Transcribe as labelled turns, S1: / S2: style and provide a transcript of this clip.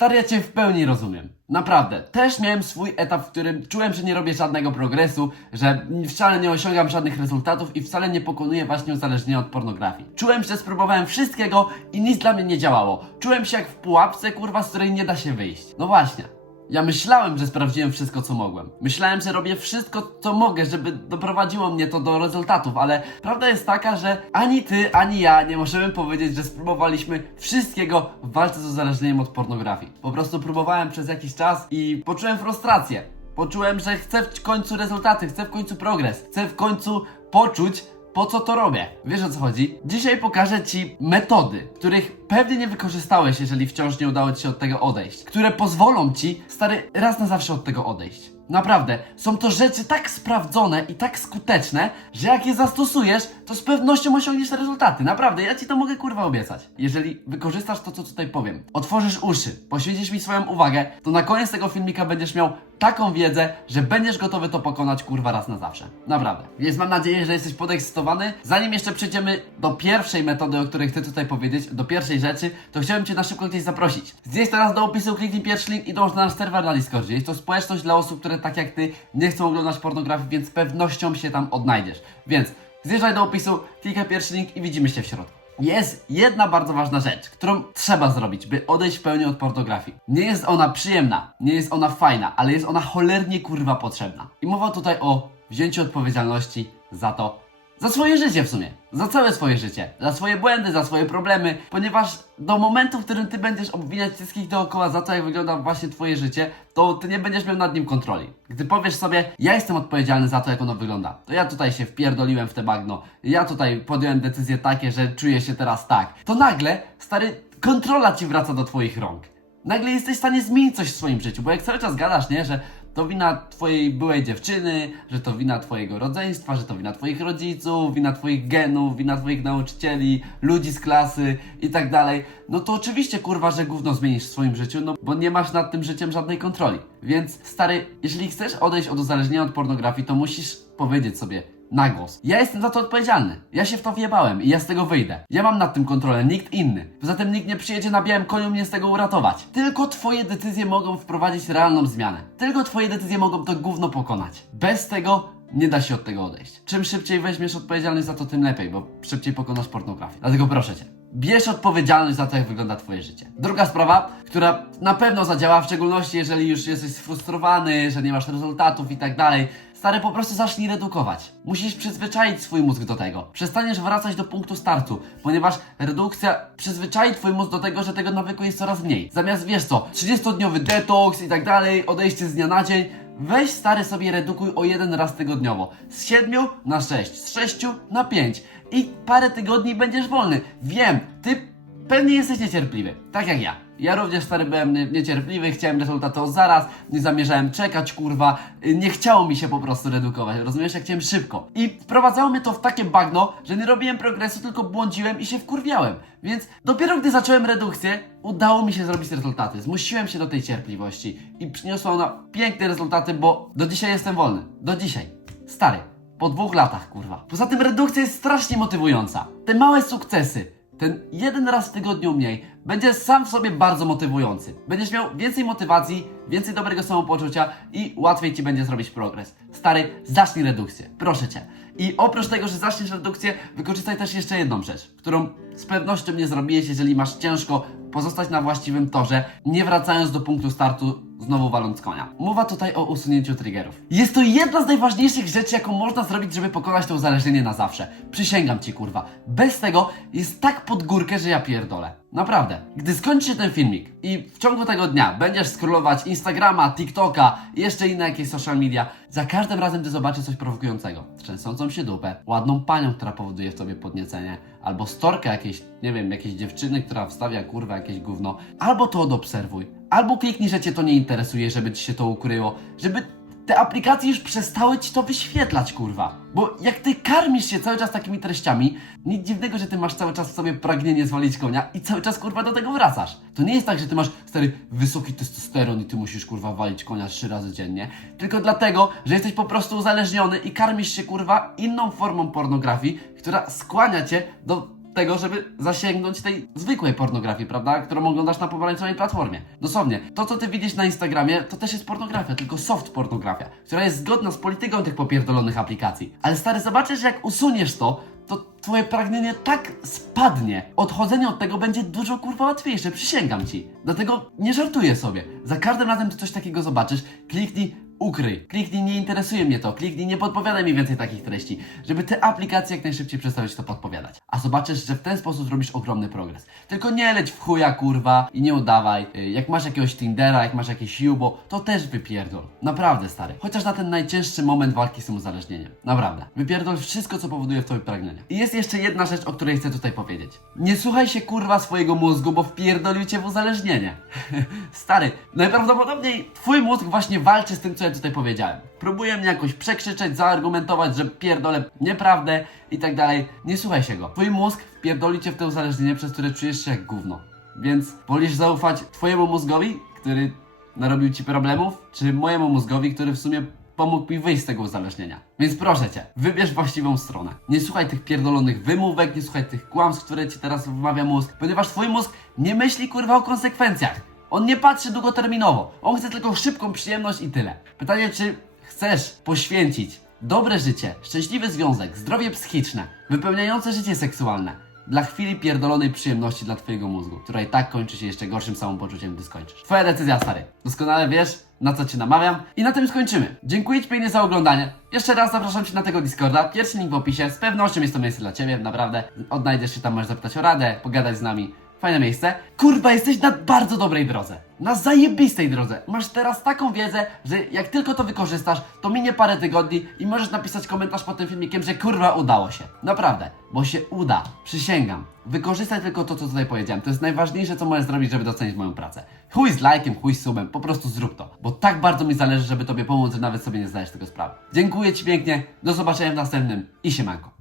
S1: Stary, ja cię w pełni rozumiem. Naprawdę. Też miałem swój etap, w którym czułem, że nie robię żadnego progresu, że wcale nie osiągam żadnych rezultatów i wcale nie pokonuję właśnie uzależnienia od pornografii. Czułem, że spróbowałem wszystkiego i nic dla mnie nie działało. Czułem się jak w pułapce, kurwa, z której nie da się wyjść. No właśnie. Ja myślałem, że sprawdziłem wszystko, co mogłem. Myślałem, że robię wszystko, co mogę, żeby doprowadziło mnie to do rezultatów, ale prawda jest taka, że ani ty, ani ja nie możemy powiedzieć, że spróbowaliśmy wszystkiego w walce z uzależnieniem od pornografii. Po prostu próbowałem przez jakiś czas i poczułem frustrację. Poczułem, że chcę w końcu rezultaty, chcę w końcu progres, chcę w końcu poczuć, po co to robię? Wiesz o co chodzi? Dzisiaj pokażę Ci metody, których pewnie nie wykorzystałeś, jeżeli wciąż nie udało Ci się od tego odejść. Które pozwolą Ci, stary, raz na zawsze od tego odejść. Naprawdę, są to rzeczy tak sprawdzone i tak skuteczne, że jak je zastosujesz, to z pewnością osiągniesz te rezultaty. Naprawdę, ja Ci to mogę kurwa obiecać. Jeżeli wykorzystasz to, co tutaj powiem, otworzysz uszy, poświęcisz mi swoją uwagę, to na koniec tego filmika będziesz miał taką wiedzę, że będziesz gotowy to pokonać kurwa raz na zawsze. Naprawdę. Więc mam nadzieję, że jesteś podekscytowany. Zanim jeszcze przejdziemy do pierwszej metody, o której chcę tutaj powiedzieć, do pierwszej rzeczy, to chciałem Cię na szybko gdzieś zaprosić. Zjedź teraz do opisu, kliknij pierwszy link i dąż na nasz serwer na Discordzie. Jest to społeczność dla osób, które tak jak Ty nie chcą oglądać pornografii, więc z pewnością się tam odnajdziesz. Więc zjeżdżaj do opisu, klikaj pierwszy link i widzimy się w środku. Jest jedna bardzo ważna rzecz, którą trzeba zrobić, by odejść w pełni od pornografii. Nie jest ona przyjemna, nie jest ona fajna, ale jest ona cholernie kurwa potrzebna. I mowa tutaj o wzięciu odpowiedzialności za to, za swoje życie w sumie. Za całe swoje życie. Za swoje błędy, za swoje problemy. Ponieważ do momentu, w którym ty będziesz obwiniać wszystkich dookoła za to, jak wygląda właśnie twoje życie, to ty nie będziesz miał nad nim kontroli. Gdy powiesz sobie, ja jestem odpowiedzialny za to, jak ono wygląda, to ja tutaj się wpierdoliłem w te bagno, ja tutaj podjąłem decyzje takie, że czuję się teraz tak, to nagle, stary, kontrola ci wraca do twoich rąk. Nagle jesteś w stanie zmienić coś w swoim życiu, bo jak cały czas gadasz, nie, że to wina twojej byłej dziewczyny, że to wina twojego rodzeństwa, że to wina twoich rodziców, wina twoich genów, wina twoich nauczycieli, ludzi z klasy i tak dalej, no to oczywiście kurwa, że gówno zmienisz w swoim życiu, no bo nie masz nad tym życiem żadnej kontroli. Więc stary, jeżeli chcesz odejść od uzależnienia od pornografii, to musisz powiedzieć sobie, na głos. Ja jestem za to odpowiedzialny. Ja się w to wjebałem i ja z tego wyjdę. Ja mam nad tym kontrolę, nikt inny. Poza tym nikt nie przyjedzie na białym koniu mnie z tego uratować. Tylko twoje decyzje mogą wprowadzić realną zmianę. Tylko twoje decyzje mogą to gówno pokonać. Bez tego nie da się od tego odejść. Czym szybciej weźmiesz odpowiedzialność za to, tym lepiej, bo szybciej pokonasz pornografię. Dlatego proszę cię. Bierz odpowiedzialność za to, jak wygląda Twoje życie. Druga sprawa, która na pewno zadziała, w szczególności jeżeli już jesteś sfrustrowany, że nie masz rezultatów i tak dalej. Stary, po prostu zacznij redukować. Musisz przyzwyczaić swój mózg do tego. Przestaniesz wracać do punktu startu, ponieważ redukcja przyzwyczai twój mózg do tego, że tego nawyku jest coraz mniej. Zamiast, wiesz co, 30-dniowy detoks i tak dalej, odejście z dnia na dzień, weź stary sobie redukuj o jeden raz tygodniowo. Z 7 na 6, z 6 na 5 i parę tygodni będziesz wolny. Wiem, ty Pewnie jesteś niecierpliwy, tak jak ja. Ja również stary byłem nie- niecierpliwy, chciałem rezultatu zaraz, nie zamierzałem czekać, kurwa, nie chciało mi się po prostu redukować, rozumiesz, jak chciałem szybko. I wprowadzało mnie to w takie bagno, że nie robiłem progresu, tylko błądziłem i się wkurwiałem. Więc dopiero gdy zacząłem redukcję, udało mi się zrobić rezultaty. Zmusiłem się do tej cierpliwości i przyniosła ona piękne rezultaty, bo do dzisiaj jestem wolny. Do dzisiaj. Stary. Po dwóch latach, kurwa. Poza tym redukcja jest strasznie motywująca. Te małe sukcesy, ten jeden raz w tygodniu mniej będzie sam w sobie bardzo motywujący. Będziesz miał więcej motywacji, więcej dobrego samopoczucia i łatwiej ci będzie zrobić progres. Stary, zacznij redukcję, proszę cię. I oprócz tego, że zaczniesz redukcję, wykorzystaj też jeszcze jedną rzecz, którą z pewnością nie zrobiłeś, jeżeli masz ciężko pozostać na właściwym torze, nie wracając do punktu startu, znowu waląc konia. Mowa tutaj o usunięciu triggerów. Jest to jedna z najważniejszych rzeczy, jaką można zrobić, żeby pokonać to uzależnienie na zawsze. Przysięgam ci, kurwa. Bez tego jest tak pod górkę, że ja pierdolę. Naprawdę. Gdy skończy się ten filmik i w ciągu tego dnia będziesz scrollować Instagrama, TikToka i jeszcze inne jakieś social media, za każdym razem ty zobaczysz coś prowokującego. Trzęsącą się dupę, ładną panią, która powoduje w tobie podniecenie, albo storkę jakiejś, nie wiem, jakiejś dziewczyny, która wstawia kurwa jakieś gówno. Albo to odobserwuj, albo kliknij, że cię to nie interesuje, żeby ci się to ukryło, żeby te aplikacje już przestały ci to wyświetlać, kurwa. Bo jak ty karmisz się cały czas takimi treściami, nic dziwnego, że ty masz cały czas w sobie pragnienie zwalić konia i cały czas, kurwa, do tego wracasz. To nie jest tak, że ty masz, stary, wysoki testosteron i ty musisz, kurwa, walić konia trzy razy dziennie. Tylko dlatego, że jesteś po prostu uzależniony i karmisz się, kurwa, inną formą pornografii, która skłania cię do tego, żeby zasięgnąć tej zwykłej pornografii, prawda? Którą oglądasz na pomarańczowej platformie. Dosłownie, to co ty widzisz na Instagramie, to też jest pornografia, tylko soft pornografia, która jest zgodna z polityką tych popierdolonych aplikacji. Ale stary, zobaczysz, jak usuniesz to, to twoje pragnienie tak spadnie. Odchodzenie od tego będzie dużo kurwa łatwiejsze, przysięgam ci. Dlatego nie żartuję sobie. Za każdym razem, gdy coś takiego zobaczysz, kliknij ukryj. Kliknij, nie interesuje mnie to. Kliknij, nie podpowiadaj mi więcej takich treści, żeby te aplikacje jak najszybciej przestały ci to podpowiadać. A zobaczysz, że w ten sposób zrobisz ogromny progres. Tylko nie leć w chuja, kurwa, i nie udawaj. Y, Jak masz jakiegoś Tindera, jak masz jakieś Jubo, to też wypierdol. Naprawdę, stary. Chociaż na ten najcięższy moment walki z tym uzależnieniem. Naprawdę. Wypierdol wszystko, co powoduje w tobie pragnienie. I jest jeszcze jedna rzecz, o której chcę tutaj powiedzieć. Nie słuchaj się, kurwa, swojego mózgu, bo wpierdolił cię w uzależnienie. stary, najprawdopodobniej twój mózg właśnie walczy z tym, co ja tutaj powiedziałem. Próbuje mnie jakoś przekrzyczeć, zaargumentować, że pierdolę nieprawdę i tak dalej. Nie słuchaj się go. Twój mózg wpierdoli cię w to uzależnienie, przez które czujesz się jak gówno. Więc wolisz zaufać twojemu mózgowi, który narobił ci problemów, czy mojemu mózgowi, który w sumie pomógł mi wyjść z tego uzależnienia. Więc proszę cię, wybierz właściwą stronę. Nie słuchaj tych pierdolonych wymówek, nie słuchaj tych kłamstw, które ci teraz wmawia mózg, ponieważ twój mózg nie myśli kurwa o konsekwencjach. On nie patrzy długoterminowo. On chce tylko szybką przyjemność i tyle. Pytanie, czy chcesz poświęcić dobre życie, szczęśliwy związek, zdrowie psychiczne, wypełniające życie seksualne dla chwili pierdolonej przyjemności dla twojego mózgu, która i tak kończy się jeszcze gorszym samopoczuciem, gdy skończysz. Twoja decyzja, stary. Doskonale wiesz, na co cię namawiam i na tym skończymy. Dziękuję ci pięknie za oglądanie. Jeszcze raz zapraszam cię na tego Discorda. Pierwszy link w opisie. Z pewnością jest to miejsce dla ciebie, naprawdę. Odnajdziesz się tam, możesz zapytać o radę, pogadać z nami. Fajne miejsce. Kurwa, jesteś na bardzo dobrej drodze. Na zajebistej drodze. Masz teraz taką wiedzę, że jak tylko to wykorzystasz, to minie parę tygodni i możesz napisać komentarz pod tym filmikiem, że kurwa udało się. Naprawdę, bo się uda. Przysięgam. Wykorzystaj tylko to, co tutaj powiedziałem. To jest najważniejsze, co możesz zrobić, żeby docenić moją pracę. Chuj z lajkiem, chuj z subem, po prostu zrób to. Bo tak bardzo mi zależy, żeby tobie pomóc, że nawet sobie nie zdajesz tego sprawy. Dziękuję ci pięknie, do zobaczenia w następnym i siemanko.